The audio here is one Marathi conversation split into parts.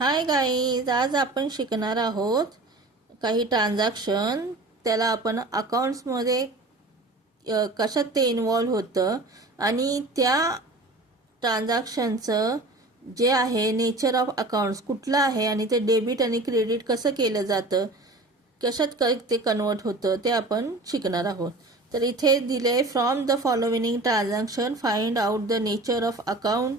हाय गाईज, आज आपण शिकणार आहोत काही ट्रान्झॅक्शन. त्याला आपण अकाउंट्समध्ये कशात ते इन्वॉल्व होतं आणि त्या ट्रान्झॅक्शनचं जे आहे नेचर ऑफ अकाउंट्स कुठलं आहे आणि ते डेबिट आणि क्रेडिट कसं केलं जातं, कशात ते कन्वर्ट होतं ते आपण शिकणार आहोत. तर इथे दिले, from the following transaction find out the nature of account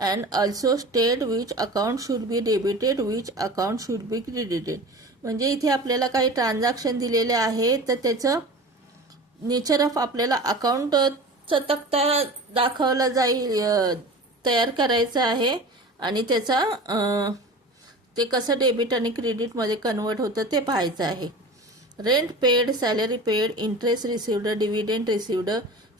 and also state which account should be debited which account should be credited. म्हणजे इथे आपल्याला काही ट्रान्झॅक्शन दिलेले आहे, तर त्याचं नेचर ऑफ आपल्याला अकाउंटचा तक्ता दाखवला जाईल, तयार करायचं आहे आणि त्याचा ते कसं डेबिट आणि क्रेडिटमध्ये कन्वर्ट होतं ते पाहायचं आहे. Rent paid, salary paid, interest received, dividend received,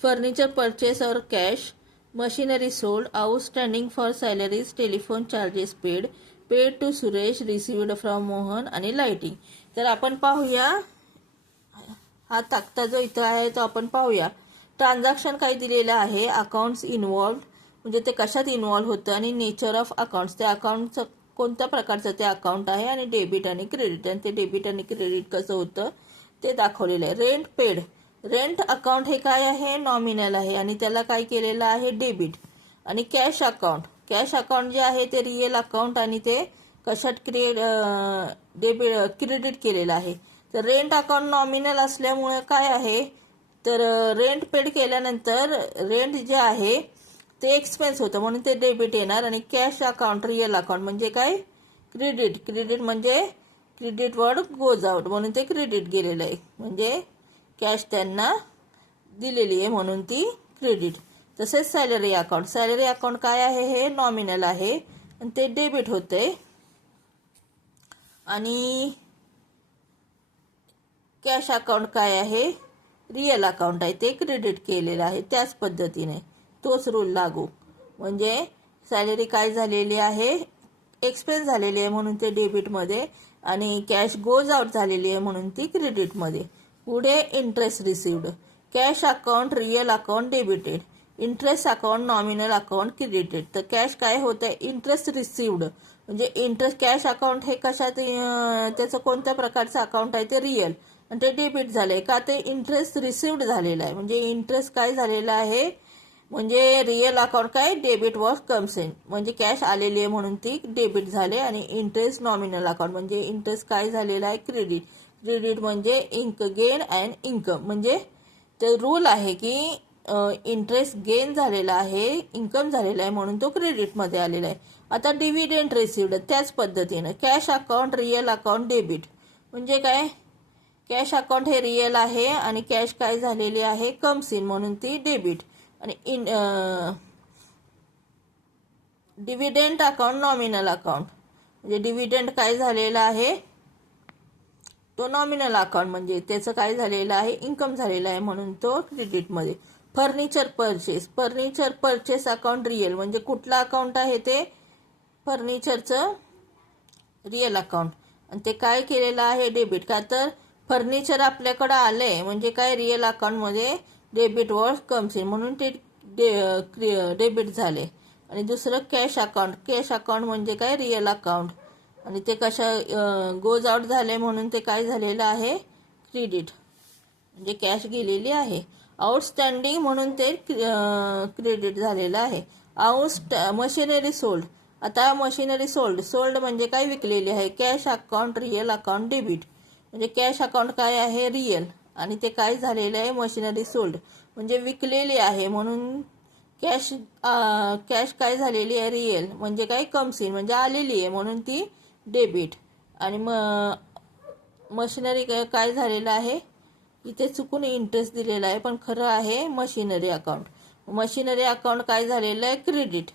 furniture purchase और cash, machinery sold, outstanding for salaries, telephone charges paid, paid to Suresh, received from Mohan आणि लाइटिंग. तर आपण पाहूया हा तक्ता जो इथं आहे तो आपण पाहूया. ट्रान्झॅक्शन काय दिलेलं आहे, अकाउंट्स इन्वॉल्व म्हणजे ते कशात इन्वॉल्व होतं आणि नेचर ऑफ अकाउंट्स ते अकाउंटचं कोणत्या प्रकारचं ते अकाउंट आहे आणि डेबिट आणि क्रेडिट आणि ते डेबिट आणि क्रेडिट कसं होतं ते दाखवलेलं आहे. रेंट पेड, रेंट अकाउंट हे काय आहे, नॉमिनल आहे आणि त्याला काय केलेलं आहे, डेबिट. आणि कॅश अकाउंट, कॅश अकाउंट जे आहे ते रिअल अकाउंट आणि ते कशात डेबिट क्रेडिट केलेलं आहे. तर रेंट अकाउंट नॉमिनल असल्यामुळे काय आहे, तर रेंट पेड केल्यानंतर रेंट जे आहे ते एक्सपेन्स होतं म्हणून ते डेबिट येणार. आणि कॅश अकाउंट रिअल अकाउंट म्हणजे काय, क्रेडिट. क्रेडिट म्हणजे क्रेडिट वर्ड गोज आउट म्हणून ते क्रेडिट गेलेलं आहे, म्हणजे कॅश त्यांना दिलेली आहे म्हणून ती क्रेडिट. तसेच सॅलरी अकाउंट, सॅलरी अकाउंट काय आहे, हे नॉमिनल आहे आणि ते डेबिट होते. आणि कॅश अकाउंट काय आहे, रिअल अकाउंट आहे, ते क्रेडिट केलेलं आहे. त्याच पद्धतीने तोच रूल लागू, म्हणजे सॅलरी काय झालेली आहे, एक्सपेन्स झालेली आहे म्हणून ते डेबिटमध्ये आणि कॅश गोज आउट झालेली आहे म्हणून ती क्रेडिटमध्ये. पुढे interest received, cash account real account debited, interest account nominal account credited. तर कॅश काय होतं, इंटरेस्ट रिसिव्ड म्हणजे इंटरेस्ट, कॅश अकाउंट हे कशात त्याचं कोणत्या प्रकारचं अकाउंट आहे, ते रिअल आणि ते डेबिट झालंय का, ते इंटरेस्ट रिसिव्ड झालेलं आहे म्हणजे इंटरेस्ट काय झालेला आहे, म्हणजे रिअल अकाउंट काय, डेबिट वॉज कम्स इन म्हणजे कॅश आलेली आहे म्हणून ती डेबिट झाले. आणि इंटरेस्ट नॉमिनल अकाउंट म्हणजे इंटरेस्ट काय झालेला आहे, क्रेडिट. क्रेडिट म्हणजे गेन अँड इन्कम, म्हणजे ते रूल आहे की इंटरेस्ट गेन झालेला आहे, इन्कम झालेला आहे म्हणून तो क्रेडिटमध्ये आलेला आहे. आता डिव्हिडेंड रिसिव्ड त्याच पद्धतीनं, cash account real account debit म्हणजे काय, कॅश अकाउंट हे रिअल आहे आणि कॅश काय झालेली आहे, कम्स इन म्हणून ती डेबिट. आणि डिव्हिडेंड अकाउंट नॉमिनल अकाउंट म्हणजे डिव्हिडेंड काय झालेला आहे, तो नॉमिनल अकाउंट म्हणजे त्याचं काय झालेलं आहे, इन्कम झालेला आहे म्हणून तो क्रेडिटमध्ये. Furniture purchase, furniture purchase account real म्हणजे कुठलं अकाउंट आहे, ते फर्निचरचं रिअल अकाउंट आणि ते काय केलेलं आहे, डेबिट. का तर फर्निचर आपल्याकडं आलंय म्हणजे काय, रिअल अकाउंटमध्ये डेबिट वर कम्स इन म्हणून ते डेबिट झाले. आणि दुसरं कॅश अकाउंट, कॅश अकाउंट म्हणजे काय, रिअल अकाउंट आणि ते कशा गोज आउट झाले म्हणून ते काय झालेलं आहे, क्रेडिट म्हणजे कॅश गेलेली आहे. आउटस्टँडिंग म्हणून ते क्रेडिट झालेलं आहे. मशिनरी सोल्ड, आता मशिनरी सोल्ड म्हणजे काय, विकलेली आहे. Cash account real account debit म्हणजे कॅश अकाउंट काय आहे, रिअल आणि ते काय झालेलं आहे, मशिनरी सोल्ड म्हणजे विकलेली आहे म्हणून कॅश काय झालेली आहे, रिअल म्हणजे काय, कम्स इन म्हणजे आलेली आहे म्हणून ती डेबिट. आणि मशिनरी काय झालेलं आहे, इथे चुकून इंटरेस्ट दिलेला आहे पण खरं आहे मशिनरी अकाउंट. मशिनरी अकाउंट काय झालेलं आहे, credit.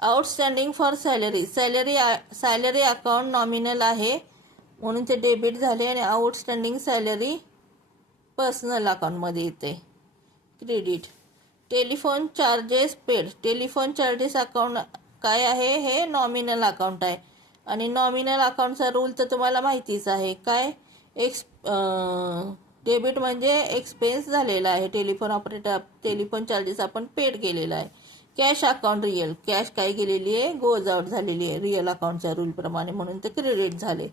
Outstanding for salary, salary account nominal आहे म्हणून ते डेबिट झाले आणि आउटस्टँडिंग सॅलरी पर्सनल अकाउंटमध्ये येते, credit. Telephone charges paid, telephone charges account काय आहे, हे नॉमिनल अकाउंट आहे आणि नॉमिनल अकाउंटचा रूल तर तुम्हाला माहितीच आहे, काय डेबिट म्हणजे एक्सपेन्स झालेला आहे, टेलिफोन ऑपरेटर टेलिफोन चार्जेस आपण पेड केलेला आहे. कॅश अकाउंट रिअल, कॅश काय गेलेली आहे, गोज आउट झालेली आहे रिअल अकाउंटच्या रूल प्रमाणे, म्हणून ते क्रेडिट झाले.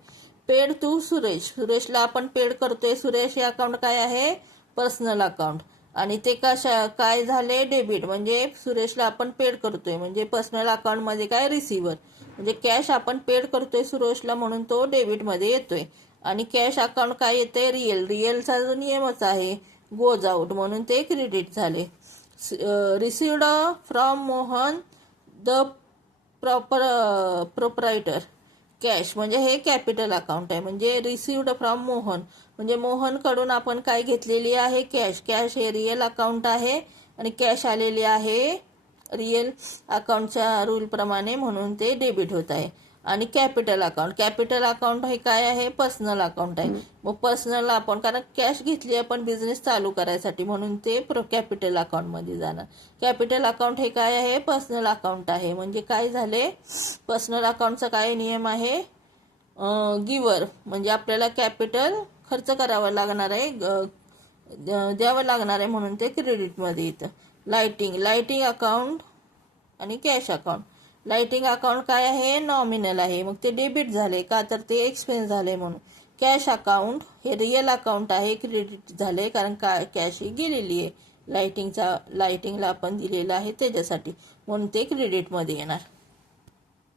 पेड टू सुरेश, सुरेशला आपण पेड करतोय. सुरेश हे अकाउंट काय आहे, पर्सनल अकाउंट, आणि ते काय झाले, डेबिट, म्हणजे सुरेशला आपण पेड करतोय, म्हणजे पर्सनल अकाउंटमध्ये काय, रिसिव्हर, म्हणजे कॅश आपण पेड करतोय सुरेशला म्हणून तो डेबिटमध्ये येतोय. आणि कॅश अकाउंट काय येते, रिअल, रिअलचा जो नियमच आहे गोज आउट, म्हणून ते क्रेडिट झाले. Received from Mohan the proprietor cash, म्हणजे हे कॅपिटल अकाउंट आहे. म्हणजे रिसिव्ड फ्रॉम मोहन म्हणजे मोहनकडून आपण काय घेतलेली आहे, कॅश. कॅश हे रिअल अकाउंट आहे आणि कॅश आलेली आहे रिअल अकाउंटच्या रूल प्रमाणे, म्हणून ते डेबिट होत आहे. आणि कॅपिटल अकाउंट, कॅपिटल अकाउंट हे काय आहे, पर्सनल अकाउंट आहे. मग पर्सनल आपण कारण कॅश घेतली आपण बिझनेस चालू करायसाठी, म्हणून ते कॅपिटल अकाउंटमध्ये जाणार. कॅपिटल अकाउंट हे काय आहे, पर्सनल अकाउंट आहे. म्हणजे काय झाले, पर्सनल अकाउंटचा काय नियम आहे, गिव्हर, म्हणजे आपल्याला कॅपिटल खर्च करावं लागणार आहे, द्यावं लागणार आहे, म्हणून ते क्रेडिटमध्ये येतं. लाइटिंग अकाउंट आणि कॅश अकाउंट. लाइटिंग अकाउंट काय आहे, नॉमिनल आहे, मग ते डेबिट झाले का, तर ते एक्सपेन्स झाले म्हणून. कॅश अकाउंट हे रिअल अकाउंट आहे, क्रेडिट झाले कारण कॅश ही गेलेली आहे लाइटिंगला आपण दिलेलं आहे त्याच्यासाठी, म्हणून ते क्रेडिटमध्ये येणार.